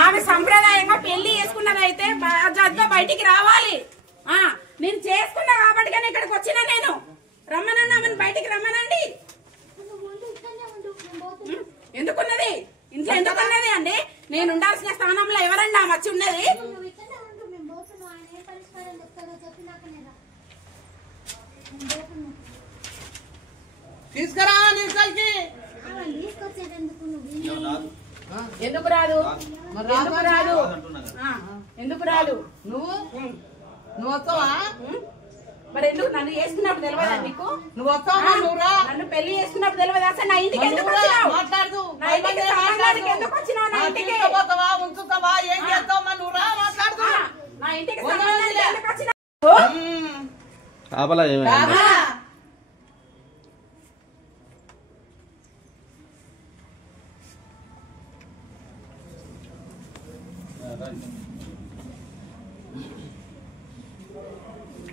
ఆమె సంప్రదాయంగా పెళ్లి చేసుకున్నదైతే బాధ్యతగా బయటికి రావాలి. నేను చేసుకున్నా కాబట్టి ఇక్కడికి వచ్చినా నేను రమ్మనన్నా ఆమెను బయటికి రమ్మనండి. ఎందుకున్నది ఇంట్లో ఎందుకున్నది అండి? నేను ఉండాల్సిన స్థానంలో ఎవరండి ఆమె వచ్చి ఉన్నది? తీసుకురా ఎందుకు రాదు? ఎందుకు రాదు? ఎందుకు రాదు? నువ్వు వస్తావా? మరి ఎందుకు నన్ను చేసుకున్నప్పుడు తెలియదా నీకు? నువ్వు వస్తావా? నన్ను పెళ్లి చేసుకున్నప్పుడు తెలియదా? అసలు నా ఇంటికి ఎందుకు వచ్చినావు? మాట్లాడదు. నా ఇంటికి సంబంధానికి ఎందుకు వచ్చినావు? నా ఇంటికి ఉంచుతావా? ఏం చేస్తావా? నువ్వు రా మాట్లాడదు. నా ఇంటికి సంబంధానికి ఎందుకు వచ్చినావు?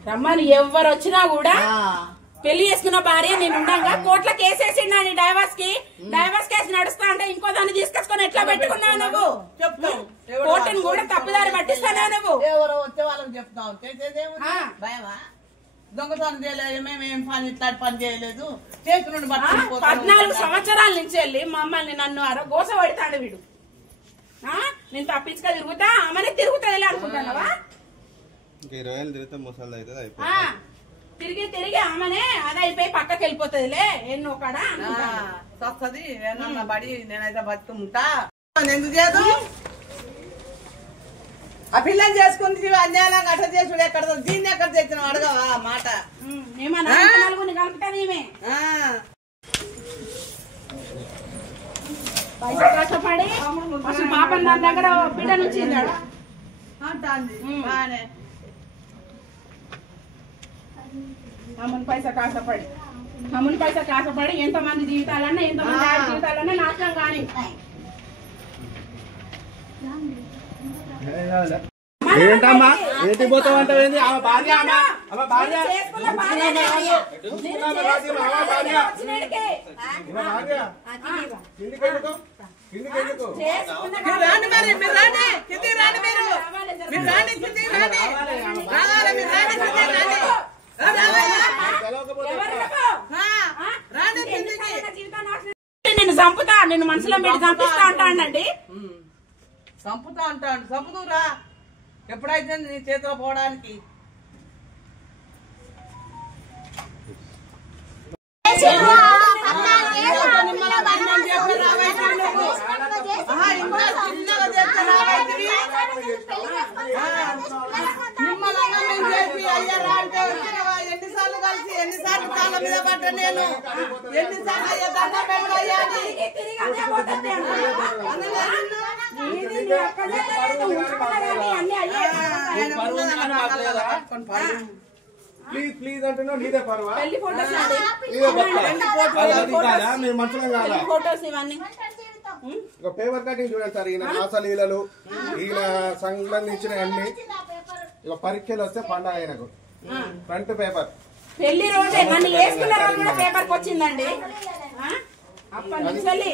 రమ్మని ఎవరు వచ్చినా కూడా పెళ్లి చేసుకున్న భార్య నేను ఉండగా కోర్టులో కేసేసిండు డైవర్స్ కేసు నడుస్తా అంటే ఇంకో దాన్ని తీసుకొచ్చుకొని ఎట్లా పెట్టుకున్నావు నువ్వు? కోర్టును కూడా తప్పుదారి పట్టిస్తానా నువ్వు? ఎవరో వచ్చే వాళ్ళకి చెప్తావు. భయమా? దొంగతనం చేయలేదు, మేమేం పని ఇట్లాంటి పని చేయలేదు. చేతి నుండి 14 సంవత్సరాల నుంచి వెళ్ళి మమ్మల్ని నన్ను గోస పడతాడు వీడు. నేను తప్పించుక తిరుగుతా ఆమెనే తిరుగుతుంది అనుకుంటున్నావా? తిరిగి తిరిగి ఆమెనే అదైపోయి పక్కకి వెళ్ళిపోతుందిలే ఎన్నో కాడ వస్తుంది. బడి నేనైతే బతుకుంటా. ఎందుకు చేయదు? ఆ పిల్లని చేసుకుంది అన్యాయంగా అట్లా చేసుడు ఎక్కడ దీన్ని ఎక్కడ తెచ్చిన అడగవా మాట? కలుపుతానేమే కష్టపడి పాపం దాని దగ్గర బిడ్డ నుంచి అమ్ముని పైసా కాసపడి ఎంతమంది జీవితాలన్నా ఎంతమంది జీవితాలన్నా నాశనం కానీ ఏంటమ్మా ఏంటి పోతావంటే భార్య నిన్ను చంపుతా, నిన్ను మనసులో పెట్టి చంపిస్తా అంటాడండి. చంపుతా అంటాడు. చంపుతురా ఎప్పుడైతే నీ చేతిలో పోవడానికి. ఎన్నిసార్లు కలిసి ఎన్నిసార్లు కాళ్ళ మీద పడ్డ నేను, ఎన్నిసార్లు అయ్యా దండం పెట్టయ్యా ప్లీజ్ ప్లీజ్ అంటున్నావు. నీదే పర్వా పేపర్ కటింగ్ చూడండి సార్. ఈయన ఆశలీలలు ఈయన సంబంధించిన అన్ని పరీక్షలు వస్తే పండగ ఆయనకు ఫ్రంట్ పేపర్. పెళ్లి రోజే నన్ను వేసుకున్న రోజు కూడా పేపర్కి వచ్చిందండి. అప్పటి నుంచి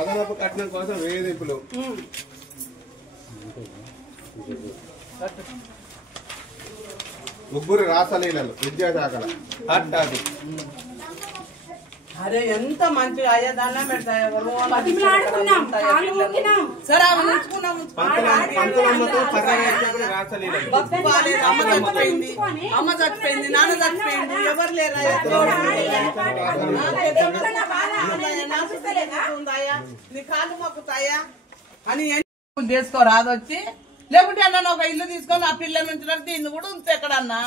అదనపు కట్నం కోసం వేధింపులు. ముగ్గురు రాసలీలలు విద్యాశాఖల హాట్. అరే ఎంత మంచిగా అయ్యా దండం పెడతాయి. సరే అమ్మ చచ్చిపోయింది, అమ్మ చచ్చిపోయింది, నాన్న చచ్చిపోయింది, ఎవరు లేరా? నీ కాళ్ళు మొక్కుతాయా అని చేసుకో రాదొచ్చి, లేకుంటే అన్న ఒక ఇల్లు తీసుకొని ఆ పిల్లల నుంచి దీన్ని కూడా ఉంటే ఎక్కడన్నా